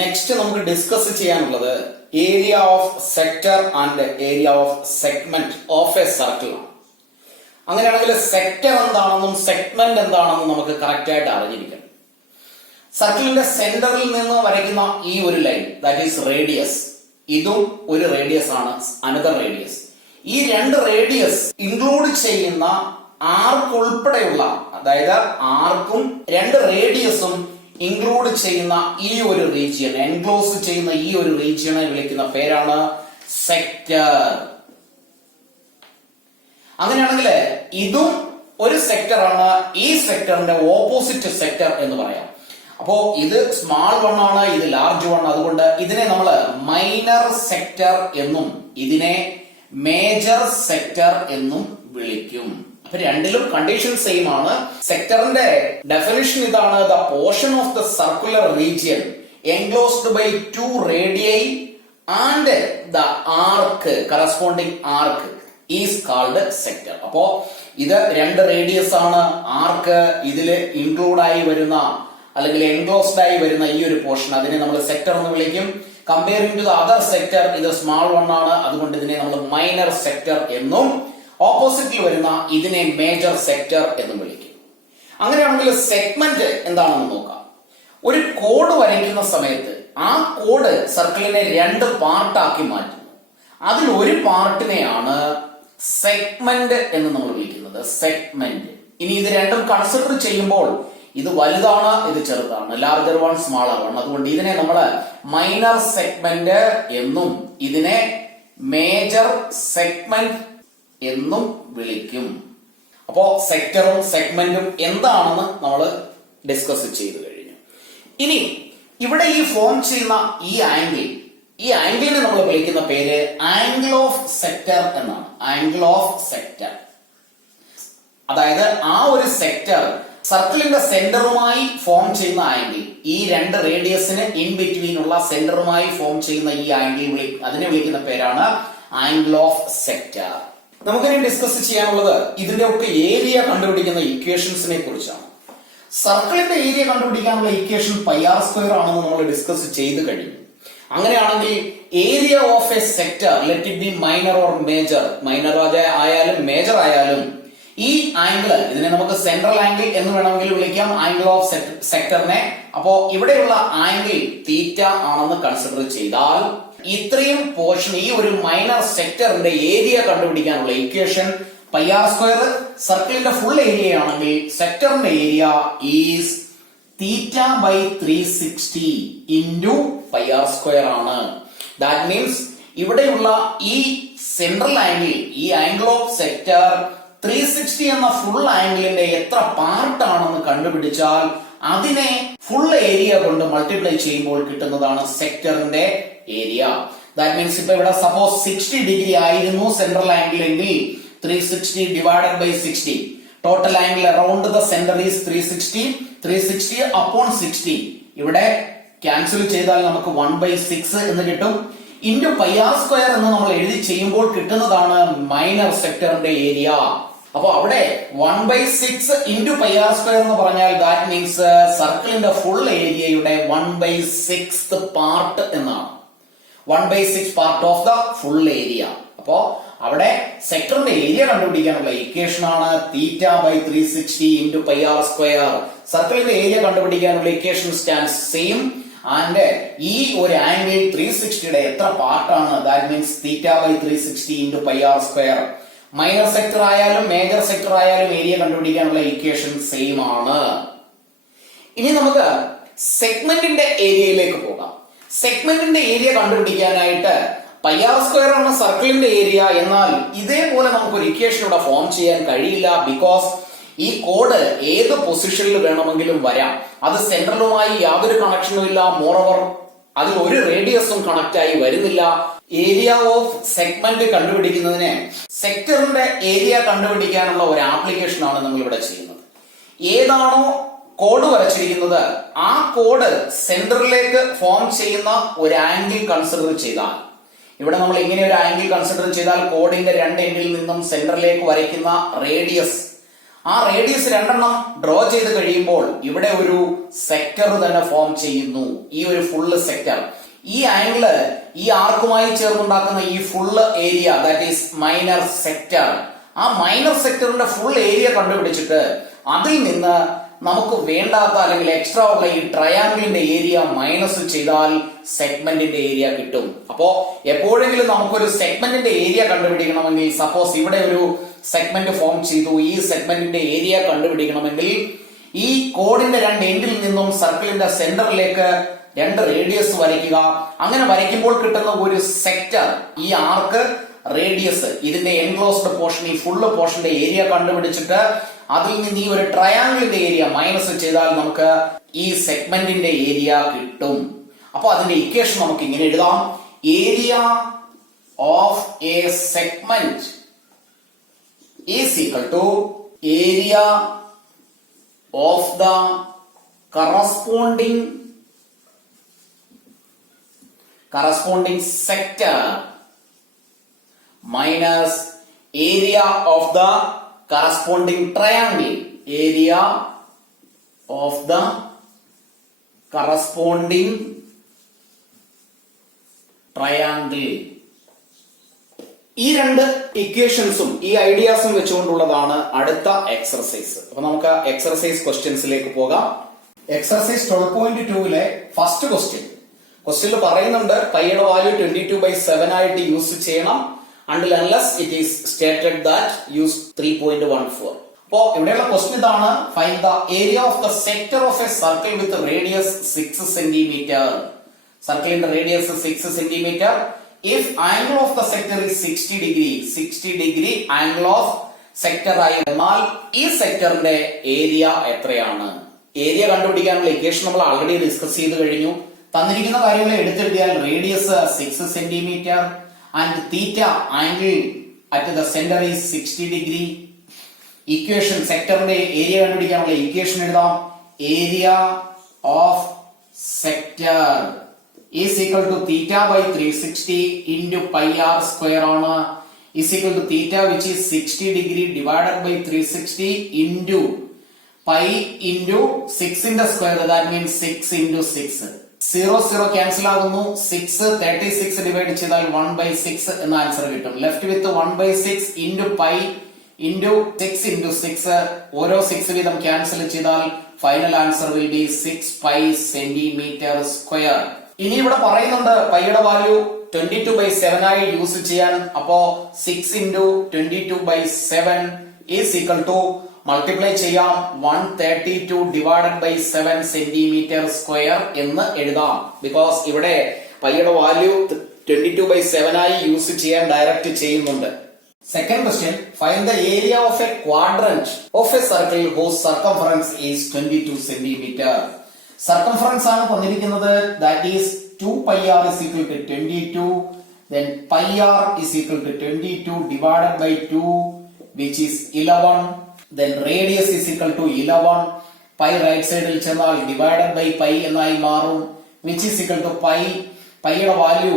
Next നമുക്ക് discuss ചെയ്യാനുള്ളത് area of sector and area of segment of a circle ആണ്. അങ്ങനെയാണെങ്കിൽ സെക്ടർ എന്താണെന്നും സെഗ്മെന്റ് എന്താണെന്നും നമുക്ക് കറക്റ്റ് ആയിട്ട് അറിഞ്ഞിരിക്കണം. സർക്കിളിന്റെ സെന്ററിൽ നിന്ന് വരയ്ക്കുന്ന ഈ ഒരു ലൈൻ, ദാറ്റ് ഈസ് റേഡിയസ്. ഇതും ഒരു റേഡിയസ് ആണ്, അനദർ റേഡിയസ്. ഈ രണ്ട് റേഡിയസ് ഇൻക്ലൂഡ് ചെയ്യുന്ന ആർക്ക് ഉൾപ്പെടെയുള്ള, അതായത് ആർക്കും രണ്ട് റേഡിയസും ഇൻക്ലൂഡ് ചെയ്യുന്ന ഈ ഒരു റീജിയൻ, എൻക്ലോസ് ചെയ്യുന്ന ഈ ഒരു റീജിയനെ വിളിക്കുന്ന പേരാണ് സെക്ടർ. അങ്ങനെയാണെങ്കിൽ ഇതും ഒരു സെക്ടർ ആണ്. ഈ സെക്ടറിന്റെ ഓപ്പോസിറ്റ് സെക്ടർ എന്ന് പറയാം. അപ്പോ ഇത് സ്മാൾ വൺ ആണ്, ഇത് ലാർജ് വൺ. അതുകൊണ്ട് ഇതിനെ നമ്മൾ മൈനർ സെക്ടർ എന്നും ഇതിനെ മേജർ സെക്ടർ എന്നും വിളിക്കും. അപ്പൊ രണ്ടിലും കണ്ടീഷൻ സെയിം ആണ്. സെക്ടറിന്റെ ഡെഫിനിഷൻ ഇതാണ്: the portion of the circular region enclosed by two radii and the arc, corresponding arc is called sector. അപ്പോ ഇത് രണ്ട് റേഡിയസ് ആണ്. ആർക്ക് ഇതില് ഇൻക്ലൂഡ് ആയി വരുന്ന അല്ലെങ്കിൽ എൻക്ലോസ്ഡ് ആയി വരുന്ന ഈ ഒരു പോർഷൻ, അതിനെ നമ്മൾ സെക്ടർ എന്ന് വിളിക്കും. Comparing to the other sector, ഇത് സ്മാൾ വൺ ആണ്. അതുകൊണ്ട് ഇതിനെ നമ്മൾ മൈനർ സെക്ടർ എന്നും, ഓപ്പോസിറ്റിൽ വരുന്ന ഇതിനെ മേജർ സെക്ടർ എന്നും വിളിക്കും. അങ്ങനെയാണെങ്കിൽ സെഗ്മെന്റ് എന്താണെന്ന് നോക്കാം. ഒരു കോഡ് വരയ്ക്കുന്ന സമയത്ത് ആ കോഡ് സർക്കിളിനെ രണ്ട് പാർട്ടാക്കി മാറ്റുന്നു. അതിൽ ഒരു പാർട്ടിനെയാണ് സെഗ്മെന്റ് എന്ന് നമ്മൾ വിളിക്കുന്നത്, സെഗ്മെന്റ്. ഇനി ഇത് രണ്ടും കൺസിഡർ ചെയ്യുമ്പോൾ ഇത് വലുതാണ്, ഇത് ചെറുതാണ്, ലാർജർ വൺ, സ്മാളർ വൺ. അതുകൊണ്ട് ഇതിനെ നമ്മൾ മൈനർ സെഗ്മെന്റ് എന്നും ഇതിനെ മേജർ സെഗ്മെന്റ് എന്നും വിളിക്കും. അപ്പോ സെക്ടറും സെഗ്മെന്റും എന്താണെന്ന് നമ്മൾ ഡിസ്കസ് ചെയ്തു കഴിഞ്ഞു. ഇനി ഇവിടെ ഈ ഫോം ചെയ്യുന്ന ഈ ആംഗിളിനെ നമ്മൾ വിളിക്കുന്ന പേര് ആംഗിൾ ഓഫ് സെക്ടർ എന്നാണ്. ആംഗിൾ ഓഫ് സെക്ടർ, അതായത് ആ ഒരു സെക്ടർ സർക്കിളിന്റെ സെന്ററുമായി ഫോം ചെയ്യുന്ന ആംഗിൾ, ഈ രണ്ട് റേഡിയസിന് ഇൻ ബിറ്റ്വീൻ ഉള്ള സെന്ററുമായി ഫോം ചെയ്യുന്ന ഈ ആംഗിൾ, അതിനെ വിളിക്കുന്ന പേരാണ് ആംഗിൾ ഓഫ് സെക്ടർ. നമുക്കിനി ഡിസ്കസ് ചെയ്യാനുള്ളത് ഇതിന്റെ ഒക്കെ ഏരിയ കണ്ടുപിടിക്കുന്ന ഇക്വേഷൻസിനെ കുറിച്ചാണ്. സർക്കിളിന്റെ ഏരിയ കണ്ടുപിടിക്കാനുള്ള ഇക്വേഷൻ പൈ ആർ സ്ക്വയർ ആണെന്ന് നമ്മൾ ഡിസ്കസ് ചെയ്ത് കഴിഞ്ഞു. അങ്ങനെയാണെങ്കിൽ area of A sector, let it be minor or major, minor ആയാലും മേജർ ആയാലും, ഈ ആംഗിള്, ഇതിനെ നമുക്ക് സെൻട്രൽ ആംഗിൾ എന്ന് വേണമെങ്കിൽ വിളിക്കാം, ആംഗിൾ ഓഫ് സെക്ടറിനെ. അപ്പോ ഇവിടെയുള്ള ആംഗിൾ തീറ്റ ആണെന്ന് കൺസിഡർ ചെയ്താൽ ഇത്രയും പോർഷൻ, ഈ ഒരു മൈനർ സെക്ടറിന്റെ ഏരിയ കണ്ടുപിടിക്കാനുള്ള ഇക്വേഷൻ പൈ ആർ സ്ക്വയർ. സർക്കിളിന്റെ ഫുൾ ഏരിയ ആണെങ്കിൽ സെക്ടറിന്റെ area is theta by 360 into pi r square ആണ്. ദാറ്റ് മീൻസ് ഇവിടെയുള്ള ഈ സെൻട്രൽ ആംഗിൾ, ഈ ആംഗിൾ ഓഫ് സെക്ടർ 360 എന്ന ഫുൾ ആംഗിളിന്റെ എത്ര പാർട്ട് ആണെന്ന് കണ്ടുപിടിച്ചാൽ അതിനെ ഫുൾ ഏരിയ കൊണ്ട് മൾട്ടിപ്ലൈ ചെയ്യുമ്പോൾ കിട്ടുന്നതാണ് സെക്ടറിന്റെ ഏരിയ. ദാറ്റ് മീൻസ് ഇപ്പൊ ഇവിടെ സപ്പോസ് 60 ഡിഗ്രി ആയിരുന്നു സെൻട്രൽ ആംഗിൾ എങ്കിൽ 360 divided by 60, total angle around the centre is 360 upon 60. ഇവിടെ ക്യാൻസൽ ചെയ്താൽ നമുക്ക് 1/6 എന്ന് കിട്ടും. ഇൻറ്റു പൈ ആർ സ്ക്വയർ എന്ന് നമ്മൾ എഴുതി ചെയ്യുമ്പോൾ കിട്ടുന്നതാണ് മൈനർ സെക്ടറിന്റെ ഏരിയ. അപ്പൊ അവിടെ 1/6 ഇൻറ്റു പൈ ആർ സ്ക്വയർ എന്ന് പറഞ്ഞാൽ ദാറ്റ് മീൻസ് സർക്കിളിന്റെ ഫുൾ ഏരിയയുടെ 1/6 പാർട്ട് എന്നാണ്. 1/6 part of the full area. അപ്പോ അവിടെ സെക്ടറിന്റെ ഏരിയ കണ്ടുപിടിക്കാനുള്ള ഇക്വേഷൻ ആണ് theta by 360 into pi r square. സർക്കിളിന്റെ ഏരിയ കണ്ടുപിടിക്കാനുള്ള ഇക്വേഷൻ സ്റ്റാൻഡ്സ് സെയിം. ആൻഡ് ഈ ഒരു ആംഗിൾ 360യുടെ എത്ര പാർട്ടാണ്, that means theta by 360 into pi r square. Minor sector ആയാലും മേജർ സെക്ടർ ആയാലും ഏരിയ കണ്ടുപിടിക്കാനുള്ള ഇക്വേഷൻ സെയിം ആണ്. ഇനി നമുക്ക് സെഗ്മെന്റിന്റെ ഏരിയയിലേക്ക് പോകാം. സെഗ്മെന്റിന്റെ ഏരിയ കണ്ടുപിടിക്കാനായിട്ട് പൈ ആർ സ്ക്വയർ ആണ് സർക്കിളിന്റെ ഏരിയ. എന്നാൽ ഇതേപോലെ നമുക്ക് ഒരു ഇക്വേഷൻ ഇവിടെ ഫോം ചെയ്യാൻ കഴിയില്ല. ബിക്കോസ് ഈ കോഡ് ഏത് പൊസിഷനിൽ വേണമെങ്കിലും വരാം. അത് സെൻട്രലുമായി യാതൊരു കണക്ഷനും ഇല്ല. മോറോവർ അതിൽ ഒരു റേഡിയസും കണക്ട് ആയി വരുന്നില്ല. ഏരിയ ഓഫ് സെഗ്മെന്റ് കണ്ടുപിടിക്കുന്നതിന് സെക്ടറിന്റെ ഏരിയ കണ്ടുപിടിക്കാനുള്ള ഒരു ആപ്ലിക്കേഷൻ ആണ് നമ്മൾ ഇവിടെ ചെയ്യുന്നത്. ഏതാണോ കോഡ് വരച്ചിരിക്കുന്നത് ആ കോഡ് സെന്ററിലേക്ക് ഫോം ചെയ്യുന്ന ഒരു ആംഗിൾ കൺസിഡർ ചെയ്താൽ, ഇവിടെ നമ്മൾ ഇങ്ങനെ ഒരു ആംഗിൾ കൺസിഡർ ചെയ്താൽ കോഡിന്റെ രണ്ട് എൻഡിൽ നിന്നും സെന്ററിലേക്ക് വരയ്ക്കുന്ന റേഡിയസ്, ആ റേഡിയസ് രണ്ടെണ്ണം ഡ്രോ ചെയ്ത് കഴിയുമ്പോൾ ഇവിടെ ഒരു സെക്ടർ തന്നെ ഫോം ചെയ്യുന്നു. ഈ ഒരു ഫുള്ള് സെക്ടർ, ഈ ആംഗിള് ഈ ആർക്കുമായി ചേർന്നുണ്ടാക്കുന്ന ഈ full area, that is minor sector. ആ മൈനർ സെക്ടറിന്റെ ഫുൾ ഏരിയ കണ്ടുപിടിച്ചിട്ട് അതിൽ നിന്ന് നമുക്ക് വേണ്ടാത്ത അല്ലെങ്കിൽ എക്സ്ട്രാ ഉള്ള ഈ ട്രയാങ്കിളിന്റെ ഏരിയ മൈനസ് ചെയ്താൽ സെഗ്മെന്റിന്റെ ഏരിയ കിട്ടും. അപ്പോ എപ്പോഴെങ്കിലും നമുക്കൊരു സെഗ്മെന്റിന്റെ ഏരിയ കണ്ടുപിടിക്കണമെങ്കിൽ, സപ്പോസ് ഇവിടെ ഒരു സെഗ്മെന്റ് ഫോം ചെയ്തു, ഈ സെഗ്മെന്റിന്റെ ഏരിയ കണ്ടുപിടിക്കണമെങ്കിൽ ഈ കോഡിന്റെ രണ്ട് എൻഡിൽ നിന്നും സർക്കിളിന്റെ സെന്ററിലേക്ക് രണ്ട് റേഡിയസ് വരയ്ക്കുക. അങ്ങനെ വരയ്ക്കുമ്പോൾ കിട്ടുന്ന ഒരു സെക്ടർ, ഈ ആർക്ക് റേഡിയസ്, ഇതിന്റെ എൻക്ലോസ്ഡ് പോർഷൻ, ഈ ഫുള്ള് പോർഷന്റെ ഏരിയ കണ്ടുപിടിച്ചിട്ട് അതിൽ നിന്ന് ഈ ഒരു ട്രയാങ്കിളിന്റെ ഏരിയ മൈനസ് ചെയ്താൽ നമുക്ക് ഈ സെഗ്മെന്റിന്റെ ഏരിയ കിട്ടും. അപ്പൊ അതിന്റെ ഇക്വേഷൻ നമുക്ക് ഇങ്ങനെ എഴുതാം: area of a segment is equal to area of the corresponding sector minus area of the corresponding triangle. Area of the corresponding triangle. ഈ രണ്ട് ഇക്വേഷൻസും ഈ ഐഡിയാസും വെച്ചുകൊണ്ടുള്ളതാണ് അടുത്ത എക്സർസൈസ്. അപ്പൊ നമുക്ക് എക്സർസൈസ് ക്വസ്റ്റ്യൻസിലേക്ക് പോകാം. എക്സർസൈസ് 12.2 ഫസ്റ്റ് ക്വസ്റ്റ്യനിൽ പറയുന്നുണ്ട് പൈയുടെ വാല്യൂ 22/7 ആയിട്ട് യൂസ് ചെയ്യണം until unless it is stated that use 3.14. അപ്പോ ഇവിടെയുള്ള ക്വസ്റ്റ്യൻ ഇതാണ്: find the area of the sector of a circle with radius 6 centimetre. സർക്കിളിന്റെ radius 6 centimetre. If angle of the sector is 60 degree angle of sector ആയി എന്നാൽ ഈ സെക്ടറിന്റെ area എത്രയാണ്? ഏരിയ കണ്ടുപിടിക്കാനുള്ള ഇക്വേഷൻ നമ്മൾ ആൾറെഡി ഡിസ്കസ് ചെയ്ത് കഴിഞ്ഞു. തന്നിരിക്കുന്ന കാര്യങ്ങൾ എടുത്തെഴുതിയാൽ radius 6 centimetre and theta angle at the centre is 60 degree. Equation സെക്ടറിന്റെ ഏരിയ കണ്ടുപിടിക്കാനുള്ള ഇക്വേഷൻ എഴുതാം: area of sector is equal to theta by 360 into pi r square ആണ്, is equal to theta which is 60 degree divided by 360 into pi into 6ന്റെ square, that means 6 into 6. 0 cancel ആകുന്നു. 6 36 divide ചെയ്താൽ 1/6 എന്ന answer കിട്ടും. Left with 1/6 into pi into 6 into 6. ഓരോ 6 വീതം cancel ചെയ്താൽ final answer will be 6 pi centimetre square. ഇനി ഇവിടെ പറയുന്നുണ്ട് പൈയുടെ വാല്യൂ 22/7 ആയി യൂസ് ചെയ്യാൻ. അപ്പോ 6 into 22/7 is equal to multiply ചെയ്യാം 132 ഡിവൈഡഡ് ബൈ 7 സെന്റിമീറ്റർ സ്ക്വയർ എന്ന് എഴുതാം. ബിക്കോസ് ഇവിടെ പൈയുടെ വാല്യൂ 22/7 ആയി യൂസ് ചെയ്യാൻ ഡയറക്റ്റ് ചെയ്യുന്നുണ്ട്. Second question: find the area of a quadrant of a circle whose circumference is 22 centimetre. Circumference ആണ് തന്നിരിക്കുന്നത്. That is 2πr is equal to 22. Then pi r is equal to 22 divided by 2, which is 11. Then radius is equal to 11. Pi right side il chennal divided by pi എന്നായി മാറും, which is equal to pi. പൈയുടെ value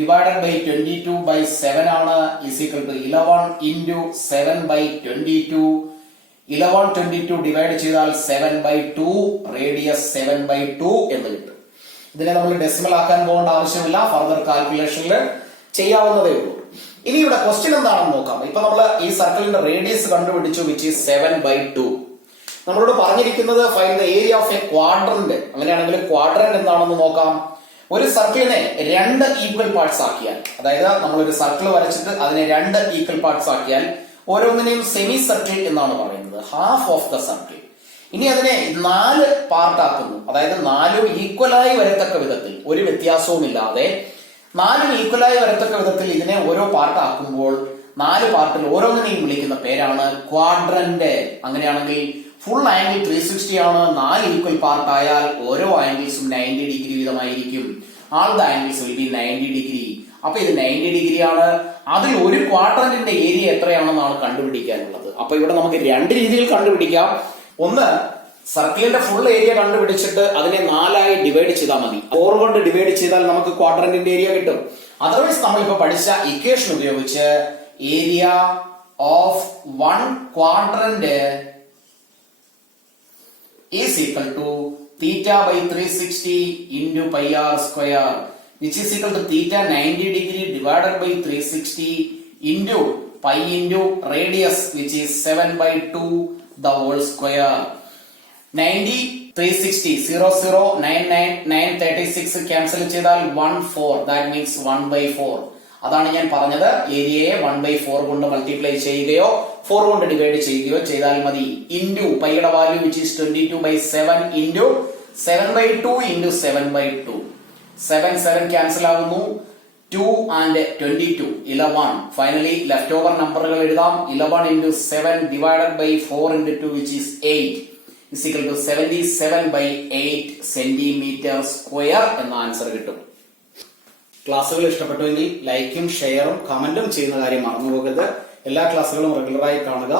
divided by 22/7 ആണ്, is equal to 11 into 7/22. 11/22 divide ചെയ്താൽ 7/2, radius 7/2 എന്ന് കിട്ടും. ഇതിനെ നമ്മൾ decimal ആക്കാൻ പോകേണ്ട ആവശ്യമില്ല, ഫർദർ കാൽക്കുലേഷനിൽ ചെയ്യാവുന്നതേ ഉള്ളൂ. ഇനി ഇവിടെ ക്വസ്റ്റ്യൻ എന്താണെന്ന് നോക്കാം. ഇപ്പൊ നമ്മൾ ഈ സർക്കിളിന്റെ റേഡിയസ് കണ്ടുപിടിച്ചു, വിച്ച് ഈസ് 7/2. നമ്മളോട് പറഞ്ഞിരിക്കുന്നത് find the area of a quadrant. അങ്ങനെയാണെങ്കിൽ ക്വാഡ്രന്റ് എന്താണെന്ന് നോക്കാം. ഒരു സർക്കിളിനെ 2 ഈക്വൽ പാർട്സ് ആക്കിയാൽ, അതായത് നമ്മളൊരു സർക്കിൾ വരച്ചിട്ട് അതിനെ 2 ഈക്വൽ പാർട്സ് ആക്കിയാൽ ഓരോന്നിനെയും സെമി സർക്കിൾ എന്നാണ് പറയുന്നത്, ഹാഫ് ഓഫ് ദ സർക്കിൾ. ഇനി അതിനെ 4 പാർട്ട് ആക്കുന്നു, അതായത് 4 ഈക്വലായി വരത്തക്ക വിധത്തിൽ, ഒരു വ്യത്യാസവും ഇല്ലാതെ 4 ഈക്വലായി വരത്തക്ക വിധത്തിൽ ഇതിനെ ഓരോ പാർട്ട് ആക്കുമ്പോൾ 4 പാർട്ടിൽ ഓരോന്നിനെയും വിളിക്കുന്ന പേരാണ് ക്വാഡ്രന്റ്. അങ്ങനെയാണെങ്കിൽ ഫുൾ ആംഗിൾ 360 ആണ്. 4 ഈക്വൽ പാർട്ട് ആയാൽ ഓരോ ആംഗിൾസും 90 ഡിഗ്രി വീതമായിരിക്കും. All the angles will be 90 degree. അപ്പൊ ഇത് 90 ഡിഗ്രി ആണ്. അതിൽ ഒരു ക്വാഡ്രന്റിന്റെ ഏരിയ എത്രയാണെന്നാണ് കണ്ടുപിടിക്കാനുള്ളത്. അപ്പൊ ഇവിടെ നമുക്ക് 2 രീതിയിൽ കണ്ടുപിടിക്കാം. ഒന്ന്, സർക്കിളിന്റെ ഫുൾ ഏരിയ കണ്ടുപിടിച്ചിട്ട് അതിനെ 4ആയി ഡിവൈഡ് ചെയ്താൽ മതി. 4 കൊണ്ട് ഡിവൈഡ് ചെയ്താൽ നമുക്ക് ക്വാഡ്രന്റിന്റെ ഏരിയ കിട്ടും. അതർവൈസ് നമ്മളിപ്പോ പഠിച്ച ഇക്വേഷൻ ഉപയോഗിച്ച് area of 1 quadrant is equal to theta by 360 into pi r square, which is equal to theta 90 degree divided by 360 into pi into radius, which is 7 by 2 the whole square. 90 360 00 99 936 cancel ചെയ്താൽ 1 4, that means 1 by 4. അതാണ് ഞാൻ പറഞ്ഞത്, ഏരിയയെ 1 by 4 കൊണ്ട് multiply ചെയ്യുകയോ 4 കൊണ്ട് divide ചെയ്യുകയോ ചെയ്താൽ മതി. ഇൻറ്റു പൈയുടെ value which is 22 by 7 into 7 by 2 into 7 by 2. 7 7 cancel ആകുന്നു. 2 and 22 11. ഫൈനലി ലെഫ്റ്റ് ഓവർ നമ്പറുകൾ എഴുതാം. 11 into 7 divided by 4 into 2, which is 8, is equal to 77 by 8 centimeter square എന്ന ആൻസർ കിട്ടും. ക്ലാസ്സുകൾ ഇഷ്ടപ്പെട്ടുവെങ്കിൽ ലൈക്കും ഷെയറും കമന്റും ചെയ്യുന്ന കാര്യം മറന്നുപോകരുത്. എല്ലാ ക്ലാസ്സുകളും റെഗുലറായി കാണുക.